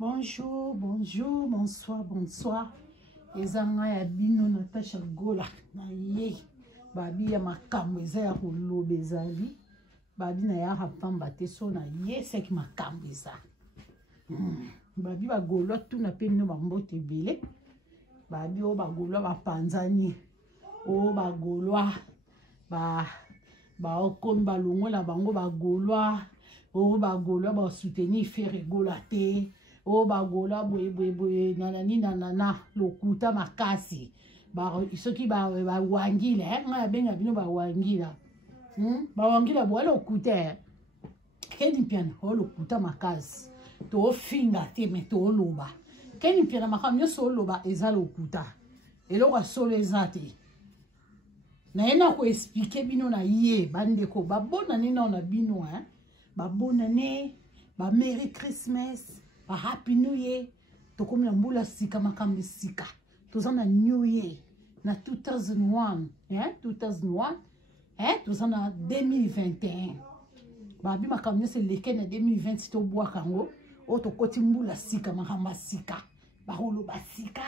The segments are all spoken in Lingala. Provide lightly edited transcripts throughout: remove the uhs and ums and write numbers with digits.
Bonjour, bonjour, bonsoir, bonsoir. Ezanga ya bino Natasha Gola na ye. Babi ya makambo eza ya koloba ezali. Babi na ya rapamba te so na ye seki makambo eza. Babi bagolwa tu na pe no bambote ebele. Babi o bagolwa bapanzani. O bagolwa ba okomi balongola bango bagolwa. O bagolwa ba soutenir faire gola te. O bagola boye nanana lokuta makasi soki bawangila nga benga bino bawangila bawangila boa lokuta keni piano o lokuta makasi to finga te me to loba keni piano makamyo so loba eza lokuta eloko solo eza te na ena ko expliquer bino na ye bandeko babona ne na bino babona ne ba Merry Christmas. A Happy New Year. Tokomi na mbula sika makambi sika. Tozana New Year. Na 2001. 2001. Tozana 2021. Babi makambi se leke na 2020 sito bua kango. O tokoti mbula sika makamba sika. Baholo basika.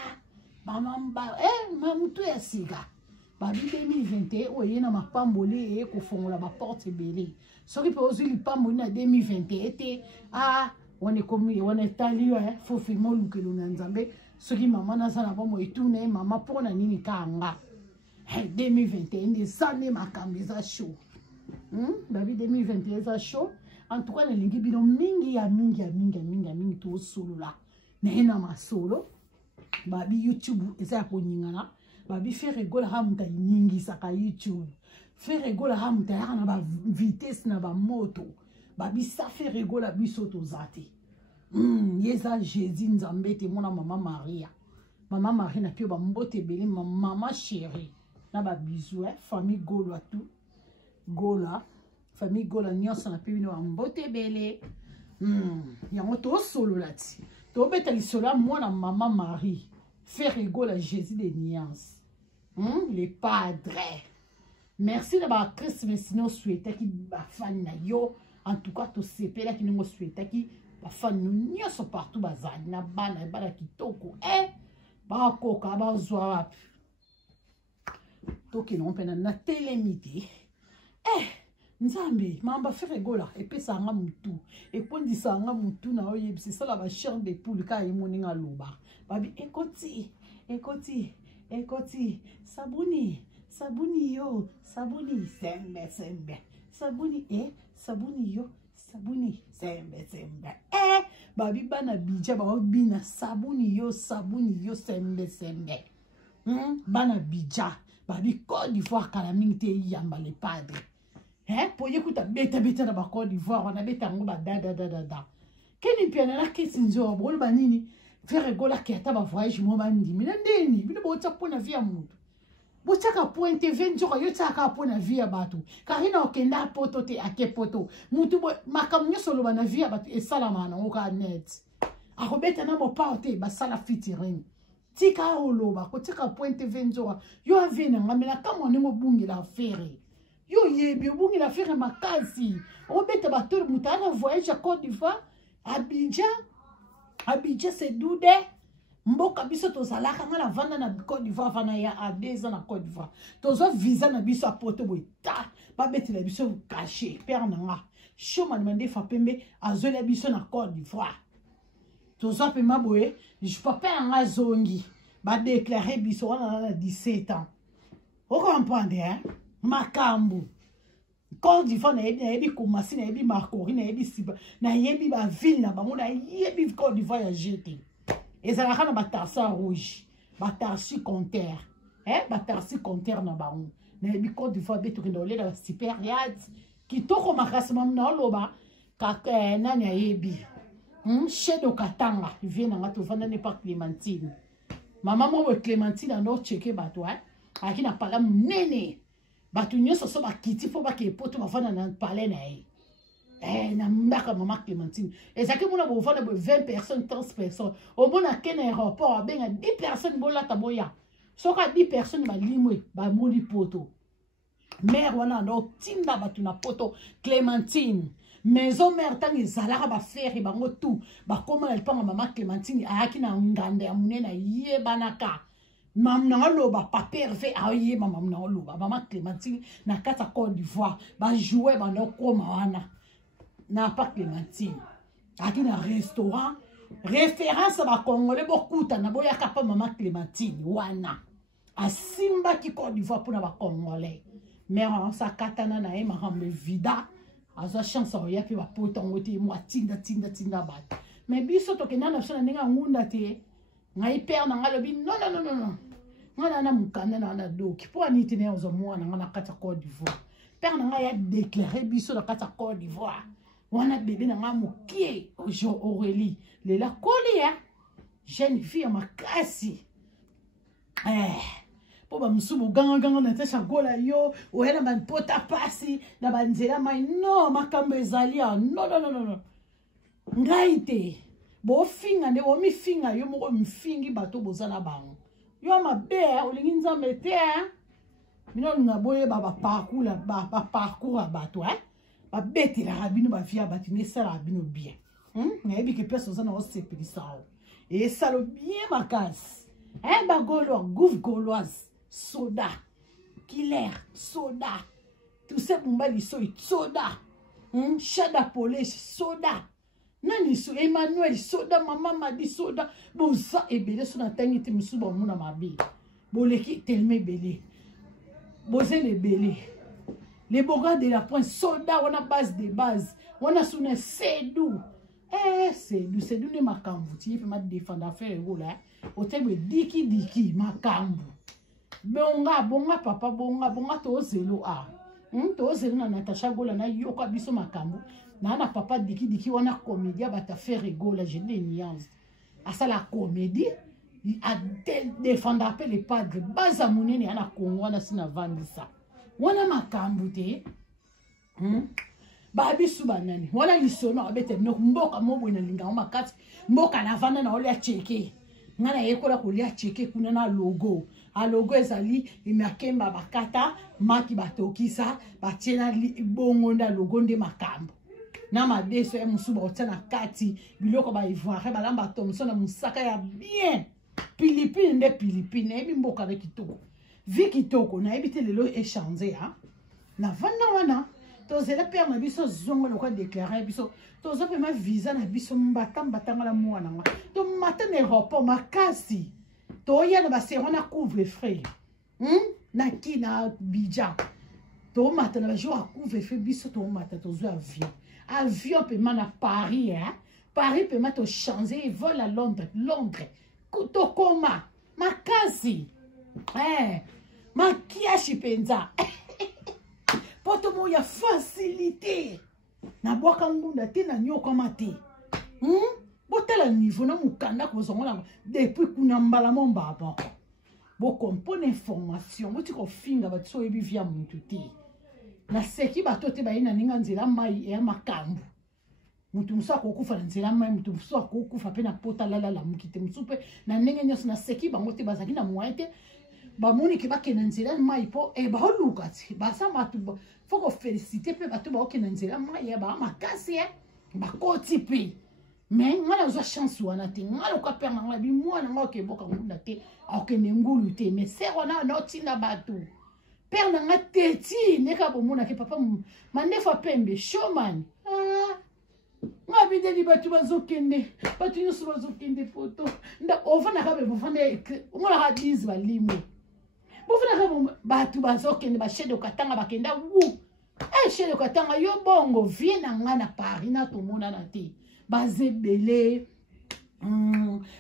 Mamamba. Mamutu ya sika. Babi 2021. Oye na mapambole kofongola ba porte bele. Soki pe ozu li pamboli na 2021. Ete on est comme on est allé faut filmer lukelo na nzambe soki mama na sana bomo etune mama pona nini kanga 2021 des années makambi za show babi 2021 za show en tout cas na lingi bino mingi to solo la na masolo babi YouTube eza ko nyingana babi faire rigola hamuta nyingi saka YouTube faire rigola hamuta na ba vitesse na ba moto babi ça fait rigola biso to zate yeza Jésus nzambe te mona mama Maria na pio ba mbote beli mama chérie na ba bisou famille Gola tout Gola famille Gola nyonso na pio bino mbote bele yango to solo lati to beta lisola mona mama Marie faire rigola Jésus de nuances les padres merci de ba Christmas no souhaiter ki ba fan na yo. En tout cas, tout ce pays là qui nous souhaite qui va faire nous nyonso partout bazali na bana kitoko ba koka ba zwa to ki non pena na telemité nzambe mamba faire gola et puis ça nga mutu et pondi ça nga mutu na oye c'est ça la ba chair de poule ka yimoni nga loba babi ekoti sabuni yo sabuni sembe sabuni sabuni yo sabuni sembe babi bana bija ba obina sabuni yo sembe bana bija babi Côte d'Ivoire kala mingte yamba le padre po yekuta beta na ba Côte d'Ivoire wana beta ngo ba da keni piana na kesinzo bolo banini faire gola keta ba voyage mo bandi mina ndeni bino bo tsapona via mutu Bochaka pointe venjora yo tsaka pona via batu. Karina okenda poto te ake poto. Mutu makamnyo solo bana via batu e salama na oka net. Akobeta na mo paote ba sala fitiring. Tika oloba ko tika pointe venjora yo avena ngamela kama ningo bungi la fere. Yo yebi bungi la fere makazi. Obeta batu mutana voyage à Côte d'Ivoire, Abidjan c'est doude. Mboka biso tozalaka nga la vanda na Côte d'Ivoire vana ya a 2 ans na Côte d'Ivoire tozo visa na biso a poto boita ba beti la biso caché père nanga choma demandé fa pembe azole biso na Côte d'Ivoire tozo pema boye je papa nga zongi ba déclarer biso na 17 ans on comprend makambu Côte d'Ivoire na yebi komasi na yebi makori na yebi siba na yebi ba ville na bango na yebi Côte d'Ivoire ya jeté. Et ça va batarsa rouge, batarsi compteur, batarsi compteur na baon. Na bi Côte d'Ivoire beto kindole la super yacht qui toko makasma na loba ka nani ayebi. Shedo katanga vient na to vanda ne pas Clémentine. Maman mo Clémentine no checker bato akina pala munene. Bato nyoso so ba kiti fo ba ke poto ba vanda na palais na ye. Na mbaka maman Clémentine. Et ça que mon abo vendre 20 personnes, 30 personnes. Au bon à quel aéroport, ben 10 personnes bola taboya. Soka 10 personnes ba limwe, ba moli poto. Mère wana no tinda batuna poto Clémentine. maison mère tant ezalaka ba faire bango tout ba koma na lipango mama Clémentine ayaki na nganda ya munene yebanaka mam na loba papier fait aye mam na loba mama Clémentine na kata Côte d'Ivoire ba jouer ba no koma wana na pa Clémentine aki na restaurant référence ba congolais bokuta na boyaka pa mama Clémentine wana asimba ki Côte d'Ivoire pour na ba congolais mais on sa katana na e mahambe vida aza chance oya pe ba potongo te mo tinda bat mais biso to kenana sona ninga ngunda te ngai père na ngalobi non ngana na mukanda na doki po aniti ne ozo mwana ngana kata Côte d'Ivoire père na ngai a déclaré biso na kata Côte d'Ivoire wana bébé na nga mokie ojo Aurélie lela kolia jeune fille makasi po ba musubu ganga na tesha gola yo oena ban pota pasi na banzela mai no makambo ezalia non ngaite bo finga nde o mi finga yo moko mfingi bato bozala bango yo mabe olingi nzambe te mino ngaboye baba parcours bato ba beti la rabino ba via batine ça rabino bien ngayebi ke personne ça na osepelisa et ça le bien makas ba golo gouf gauloise soda killer soda tout ça bomba liso soda chada police soda nani so Emmanuel soda mama madi soda boza ebele so na tangiti musuba muna mabe boleki telme belé boze le belé les bogas de la pointe soda on a base de base on a sous Sédou Sédou ne makambu ti fait ma défendre affaire là au tebe diki makambu bonga papa bonga to zelo to zelo na Natasha Gola na yoka biso makambu na papa diki wana comédie bata faire rigoler j'ai des nuances à ça la comédie a défendre appel les padres baza munene ana Congo na sina vandisa wana makambu te ba bisu banani wala lisono abete no mboka mobwe na linga makati mboka na vanda na ole ya cheke ngana yekola kolia cheke kuna na logo a logo ezali imakemba bakata maki batokisa batiena bongo nda logo nde makambo na madeso ya musuba otana kati biloko ba ivoire balamba Thomson na musaka ya bien Philippine ebi mboka na kitoko vi kitoko na ebite lelo échanger na vanda wana tozela père na biso zongo le quoi déclarer biso tozo pe ma visa na biso mbatanga la mwana nga to matin aéroport makasi to ya na basero na couvre frais na kina Bidjan to matin na jour couvre frais biso to matin tozo avion pe mana Paris Paris pe ma to changer vol à Londres to koma makasi makiashi penza poto mo ya facilité na boka ngunda te na nyoka mate botela niveau na mukanda ko zongola depuis kuna mbala momba bon bo compone information boti ko finga ba tso ebi via muntu te na seki bato te ba ina ninga nzela mai ya makambu mutu musa ko kufa na nzela mai mutu musa ko kufa pe na pota la mukite musupe na ndenge nyos na seki bango te bazaki na moite ba moni ki ba kenanzela mai po ba holuka ti ba sa matu faut ko féliciter pe bato ba kenanzela mai ya ba makasi ba koti pe mais ngala zo chance wana te ngala ko pe ngala bi mwana ngala ke boka ngunda te akene ngulu te mais c'est ona no tinda bato père na ngateti ne ka bomona ke papa mandefa pembe showman ngabi de li bato bazokende bato nyusu bazokende poto nda ovana ka be bofanda ngala ha 10 balimo bofuna bato bazokende ba chede katanga bakenda wu chede katanga yo bongo vie na ngana Paris na tomona na te bazebele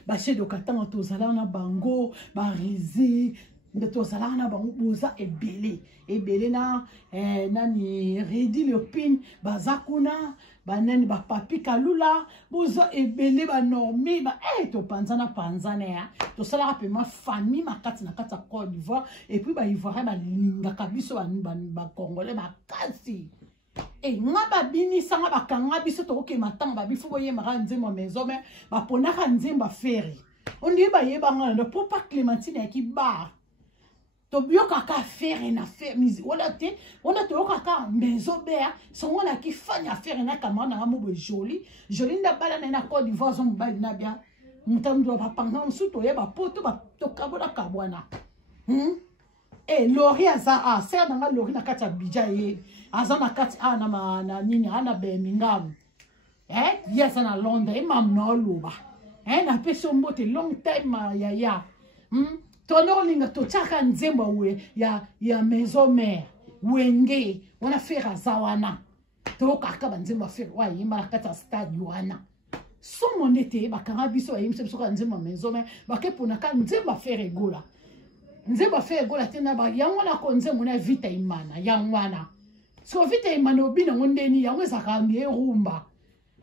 ba chede katanga tozala na bango ba rizi de tozala na bango boza ebele na nani Redi Lopin bazakuna banani ba papi kalula boza ebele ba normi ba to panzana ya to sala pe ma famille makati na kata Côte d'Ivoire et puis ba ivoire ba linga kabiso ba congolais ba kasi ngaba bini sanga ba kanga biso to ke matanga ba bifu boye mara nzembo maison mais ba ponaka nzembo feri on dit ba yeba ngana po pa Clémentine ya ki ba Tobio kaka faire na faire mizi. On a to kaka maison bea. Son on a qui fanya faire na kamana na mo joli. Joli na bala na Côte d'Ivoire son bal na bien. Mutamdo ba panga msuto yeba poto ba to kabola kabwana. Eh Lori aza ser na Lori na kati ya bija ye. Aza na kati na nini ana Birmingham. Yes na Londres imam no loba. Na peso mbote long time ya. Tono linga to chaka nzemba we ya maison mère. Wenge wana fera zawana. To kaka banzemba fera wa yima kati ya stade wana. Somo nete bakanga biso ayimse biso ka nzemba maison mère bake pona ka nzemba fera egola. Nzemba fera egola tena ba yango na ko nzembo na vita imana yangwana. So vita imana obina ngondeni yango ezaka nge rumba.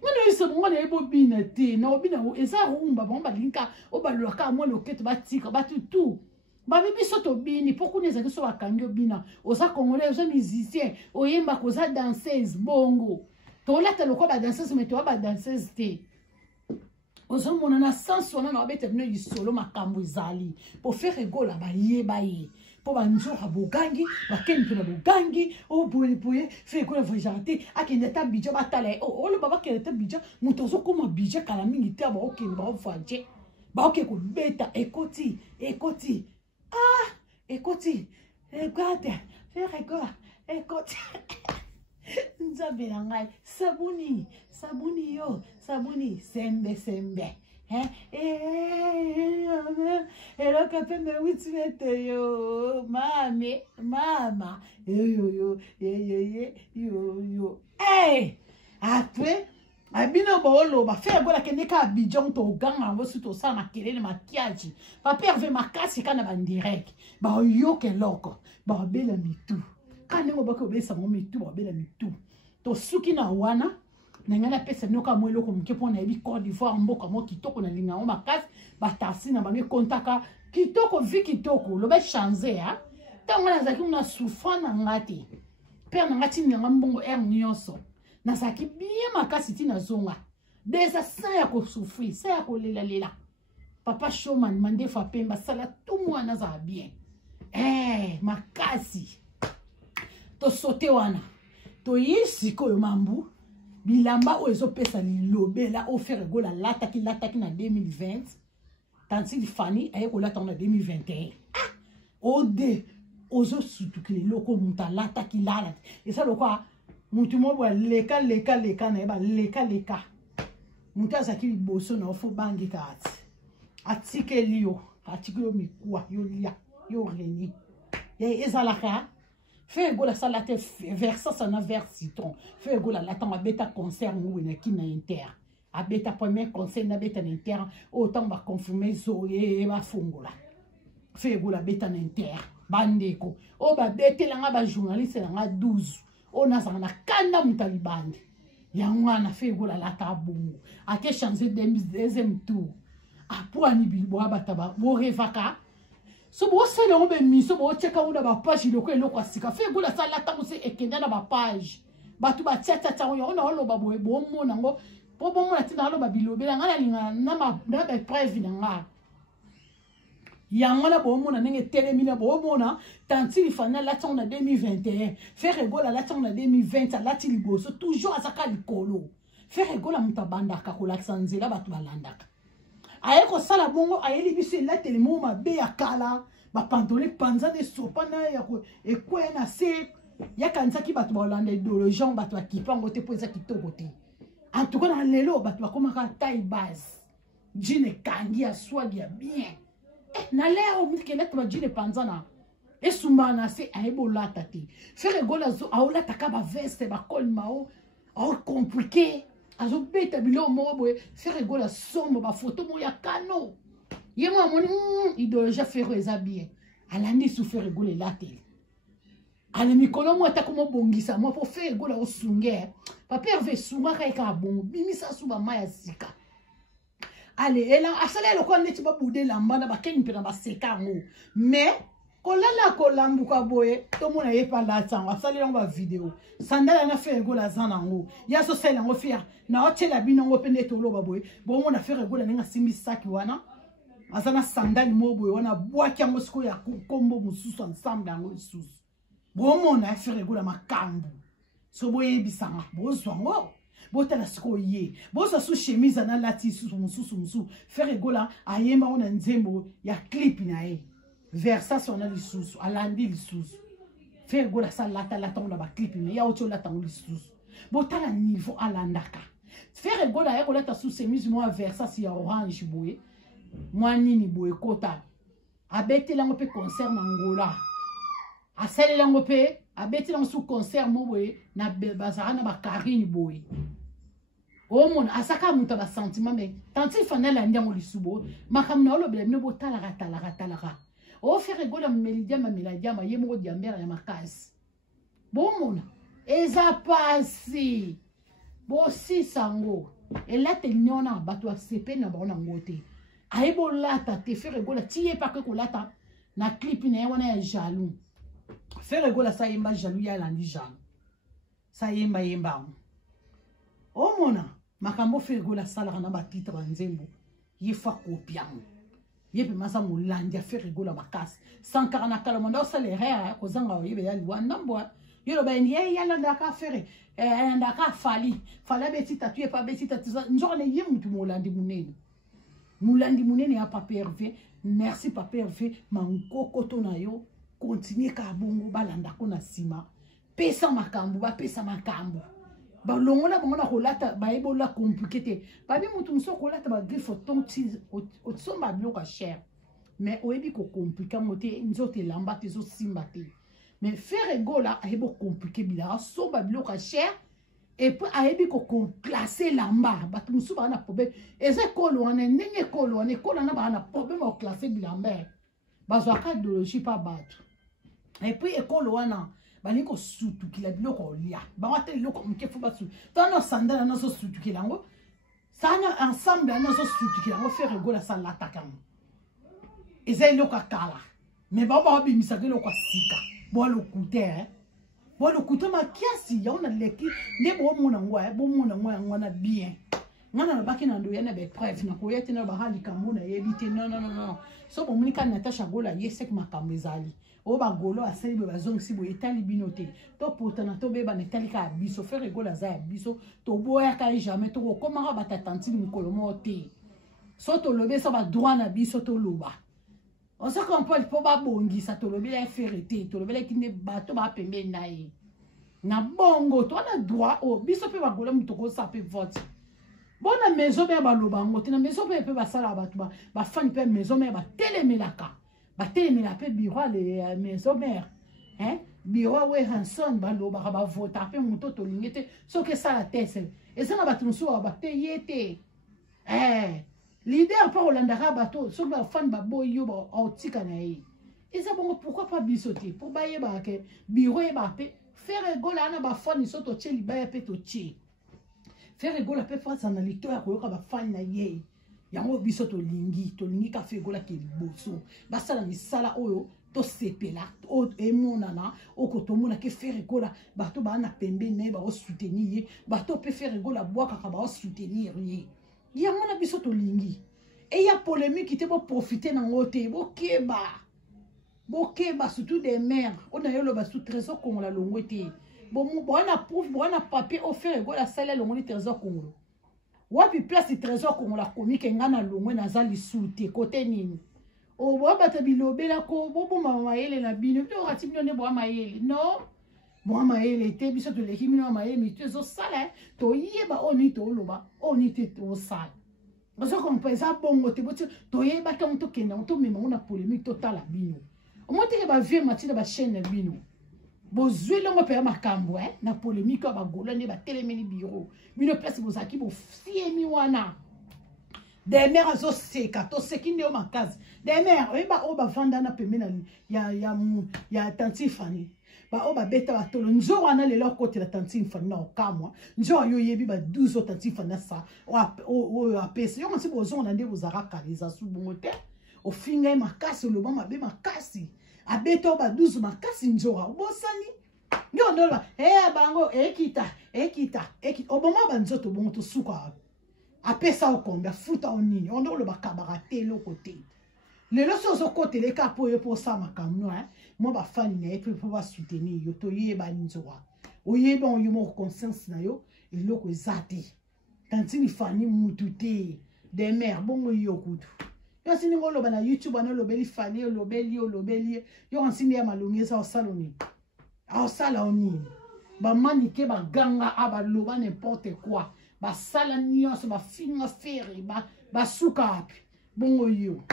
Mwana yise mwana ebo bina te na obina eza rumba ba linka obalwa ka mwana oketo batika batutu. Ba bibi soto bini poku neza ke so bakangi obina oza congolais oza musicien oyemba ko za danseuse bongo. To lata lokwa ba danseuse mais to ba danseuse te. Ozo mona na sens wana na obete bino yisolo makambo ezali po faire egola ba yeba ye po banjo ha bogangi bakeni pena bogangi o boye fait egola vajate akende ta bijo batala o lo baba kende ta bijo mutozo koma bijo kala mingi te ba okende ba vaje ba oke ko beta ekoti regarde faire egola ekoti Nzabela ngai sabuni sembe elo kape me witmete yo mama yo atwe abino bolo ba faire bola kende ka Abidjan to ganga wo suto sa na kelele makiaji pa perve makasi kana ba direct ba yo ke loko ba bela mitu kana ngo bako besa ngo mitu ba bela mitu to suki na wana nangana pesa noka mwelo ko mke pona ebi Côte d'Ivoire mboka mo kitoko na linga o makasi ba tasi na bange kontaka kitoko vi kitoko lo ba changer ha tango na zaki na souffrance ngati père ngati nyanga mbongo nyonso na zaki bien makasi tina zonga desa sa ya ko souffrir sa ya ko lela papa showman mande fa pemba sala tout mwana za bien makasi to sote wana to yisi ko mambu bilamba o ezopesa lilobela o faire gola lataki na 2020 tanti Fanny aye ko lata na 2021 ode ozo sutukile loko muta lataki lala esa lokwa mutu mobo leka na eba leka mutu azaki liboso na ofo bangi kati atike liyo atike yo mikuwa yo lia yo reni ye ezalaka fait gola salate versa sana vers citron fait gola latanga beta concert ou na kina inter a beta premier concert na beta inter autant ba confirmer zoé ba fungola fait gola beta inter bandeko o ba betelanga ba journaliste nga 12 on a na kanda mutalibande ya mwana fait gola lata bongo a ke changer deuxième tour a pour ani bilbo abataba bo revaka so bo sele on be mi so bo cheka una ba page loko eloko asika fe gola sala ta mose ekenda na ba page batu ba tata yo ona olo ba bo mona ngo po bo mona tina alo ba bilobela ngana linga na ba preuve nga ya ngana bo mona nenge telemina bo mona tanti fana la tona 2021 faire gola la tona 2020 la ti liboso toujours asaka likolo faire gola mutabanda ka ko laksanzela batu balandaka aye ko sala bongo aye biso la telemo mabe ya kala ba pantole panza de sopa na ya ko ekwena se ya kanza ki batu ba Hollande idéologie batu akipango te poza kitoko te en tout cas na lelo batu ba komaka taille basse jine kangi ya swag ya bien na leo mtikele to jine panza na esumana se aye bolata te faire gola zo aola takaba veste ba col mao au compliqué azo beta bilo mo boy faire gola sombo ba photo mo ya kano ye mo amoni idéologie faire eza bien alandi souffrir gola la télé ale mikolo mo ta komo bongisa mo pour faire gola o sunge papa herve sunga kai ka bon bimisa suba maya sika ale ela asala le ko neti ba bude lamba na ba kenyi pe na ba seka ngo mais kolala kolambuka boye to mona ye pa la tanga asala ngo ba vidéo sandala na faire gola zana ngo ya so sela ngo fier na otela bino ngo pende to lo ba boye bo mona faire gola ninga simbi saki wana azana sandali mobo wana bwaki yango siko ya kombo mususu ensemble yango lisusu bomona afere gola makambu so boyebisanga bozwango botala siko ye boza su chemise na lati mususu fere gola ayemba ona nzembo ya clip na ye versa sona lisusu alandi lisusu fere gola sa lata ona ba clip na ya ocho lata lisusu botala niveau alandaka fere gola ya kolata su chemise mo versa si ya orange boye mwanini boye kota abetela ngo pe concert na Angola asalela ngo pe abetela ngo su concert mo boye na bazara na ba Karine boye o mon asaka muta ba sentiment mais tanti fanela ndango lisubo makamna olobela bino botala ratala o fere gola melidia ma yemo diambera ya makasi bo mona eza pasi bo si sango elate nyona bato asepe na bona ngote aibo lata te fere gola tie pa ko lata na clip na wana ya jaloux fere gola sa yemba jaloux ya landi jaloux sa yemba o mona makambo fere gola sala na ba titre nzembo yefa kopiamo yepe masa mulandi ya fere gola makasi sankara na kala monda salere ko zanga yebe ya liwanda mbwa yelo ba ndiye yala ndaka fere ndaka fali betita tu pas betita njone yemutu mulandi munene ya Papa Hervé. Merci Papa Hervé. Mangoko to na yo. Continue ka bongo balanda ko na sima. Pesa makambu ba pesa makambu. Ba longola bongo na kolata ba ebola compliqué. Ba bi mutu mso kolata ba grifo tonti o tsomba bloka cher. Mais oyebi ko compliqué moté nzote lamba te zo simba te. Mais faire gola ebo compliqué bila somba bloka cher. Et puis ayebi ko classer lamba batu musu ba na problème eze kolo wana ndenge kolo wana kolo na ba na problème o classer bilamba bazwa ka idéologie pa batu et puis ekolo wana bani ko sutu kila biloko lia ba wate biloko mkefu basu tano sandala na so sutu kilango sana ensemble na so sutu kilango faire gola sa l'attaquant eze loka kala mais ba bimisa biloko sika bo lo couter bon le couteau ma kiasi ya ona leki ne bo mona ngwa ngwana bien ngana na baki na ndo yana be preuve na ko yete na ba hali kamuna yebite non so bo munika Natasha Gola yesek makambo ezali o ba golo asali be bazong si bo etali binote to potana to be ba netali ka biso fere gola za biso to boya ka jamais to ko mara batatanti mikolo mote so to lobe so ba droit na biso to loba on se comprend pour ba bongi sa to lobe la ferité to lobe la kinde bato ba pembe nae na bongo to na droit o biso pe ba gola muto ko sa pe vote bona maison be ba loba ngote na maison pe ba sala bato ba fani pe maison me ba telemelaka ba telemela pe bureau les maison mère hein bureau we Hanson ba loba ba vote pe muto to lingete so ke sala tese et ça na ba tunso ba te yete leader par Olandara bateau, so ba fan ba boyo ba otika na yi. Eza bongo pourquoi pas bisoter pour ba yeba ke bureau e ba pe faire gola na ba fan so to che li ba pe to che. Faire gola pe fa sana lecteur ko ka ba fan na ye. Yango bisoto lingi ka fe gola ke liboso. Ba sala mi sala oyo to sepela o emonana o ko to mona ke faire gola bateau ba na pembe ne ba o soutenir bateau pe faire gola boaka ka ba o soutenir ye. Il y a mon abisso to lingi. Et il y a polémique qui te pour profiter dans l'hôtel. Bokeba, surtout des mères. On a eu le sous trésor comme la longueté. Bon, on a prouve, on a papier offert, on a salaire le trésor comme wapi place le trésor comme la comique et ngana longue nazali sous tes côtés nini. Oh, bata bilobe la ko, bobo mama ele na bino. Tu auras tibio ne boa maele. Non. Boa maele te biso to le himino maele mi tu zo sala to yeba oni to loba oni te to sala. Parce qu'on peut ça bongo te boto to yeba ka to kena to mema ona polémique totale bino. O mo te ba vie matina ba chaîne bino. Bozwe longo pe makambo na polémique ba gola ne ba telemeli bureau. Bino place bozaki bo fiemi wana. Des mères zo seka to sekinde o makazi. Des mères eba o ba vanda na pemena ya tantifani. Ba o ba beta ba tolo njo wana le leur côté la tantifani na okamwa. Njo yo yebi ba 12 o tantifani sa o apesi. Yo nsi bozo na nde bozara kaliza su bongote. O finga makasi lo ba mabe makasi. Abeto ba 12 makasi njo wa bosani. Yo ndola bango ekita. Oboma ba nzoto bongo to suka. Apesa o kombe futa onini. Ondo lo ba kabarate lo côté. Les lois sont côté les cas pour ça ma cam hein. Moi ba fan ne pour ba soutenir yo to ye ba nzoa. Oye bon yo mo conscience na yo il lo ko zati. Tantini fani mutute des mères bon yo kudu. Yo sini ngolo ba na YouTube ana lo beli fani lo beli yo ansini ya malongeza au saloni. Au saloni. Ba manike ba ganga aba lo ba n'importe quoi. Ba sala nyos ba finga fere ba suka bon yo.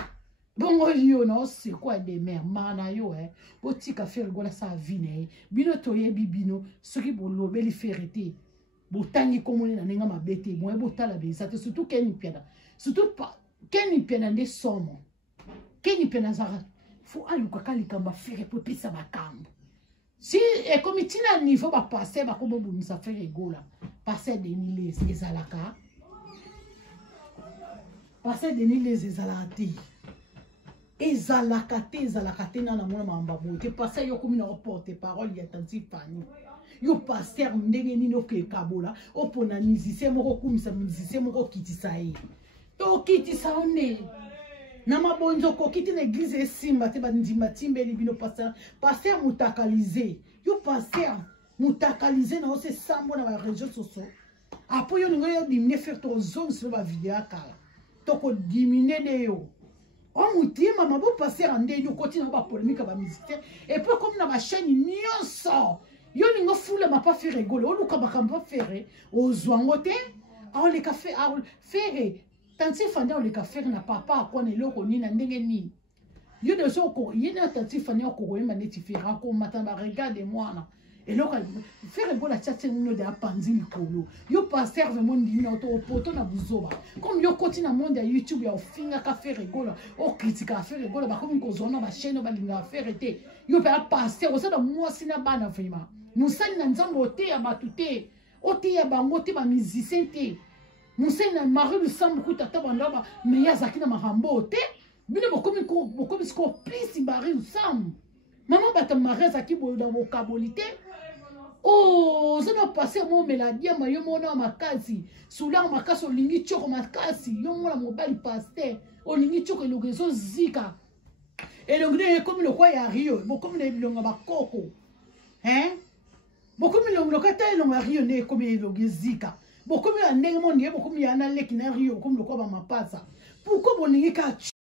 Bongo yo non c'est quoi des mères mana yo botika faire gola sa vine bino toye bibino soki bolobe li ferete botangi komoni na nenga mabete mo botala beza te surtout keni piana surtout pas keni piana de somo keni piana zara faut aluka kalikamba faire pour pisa makambo si e komitina niveau ba passer ba ko bobunisa faire gola passer de niles ezalaka passer de niles ezalati ezalakate na mona mamba bote passer yo komi na porte parole ya tanti fani yo passer ndenge nino ke kabola opona musicien moko kumisa musicien moko kitisa ye to kitisa one na mabonzo ko kiti na église esimba te bandimba timbeli bino passer mutakalize yo passer mutakalize na ose sambo na ba réseaux sociaux apo yo ningo yo diminuer faire ton zone sur ba vidéo kala to ko diminuer de yo. On moutie maman vous passer en dé nous continue à polémique à musicien et puis comme dans ma chaîne nyonso yo ningo foule m'a pas fait rigoler on nous pas faire aux zwangote on les café à faire tanti fandi on les café na papa ko ne loko ni na ndenge ni yo de so ko yina tanti fandi ko yema netifera ko matamba regarde moi na et là faire rigoler la tchatche no de apandi likolo yo pas serve mon dino to poto na buzoba comme yo continue na monde ya YouTube ya ofinga ka faire rigoler o critique à faire rigoler ba comme ko zona ba chaîne ba linga faire été yo pas passer au ça de moi sina bana vraiment nous sali na nzambo te ya batute o te ya bango te ba musicien te nous sali na mari le sambo ku tata banda ba mais ya zakina mahambo te bino bokomi ko plus bari le sambo maman bata mareza ki boyo da vocabulité. Oh, ça n'a passé mon mélodie, ma yo mona makasi, soula makasi olingi choko makasi, yo mona mobile pasteur, olingi choko elogezo zika. Et le gné comme le quoi ya rio, beaucoup les longa ba koko. Hein? Beaucoup les longa kata longa rio ne comme eloge zika. Beaucoup ya ndenge mon beaucoup ya na leki na rio comme le quoi ba mapasa. Pourquoi bolingi ka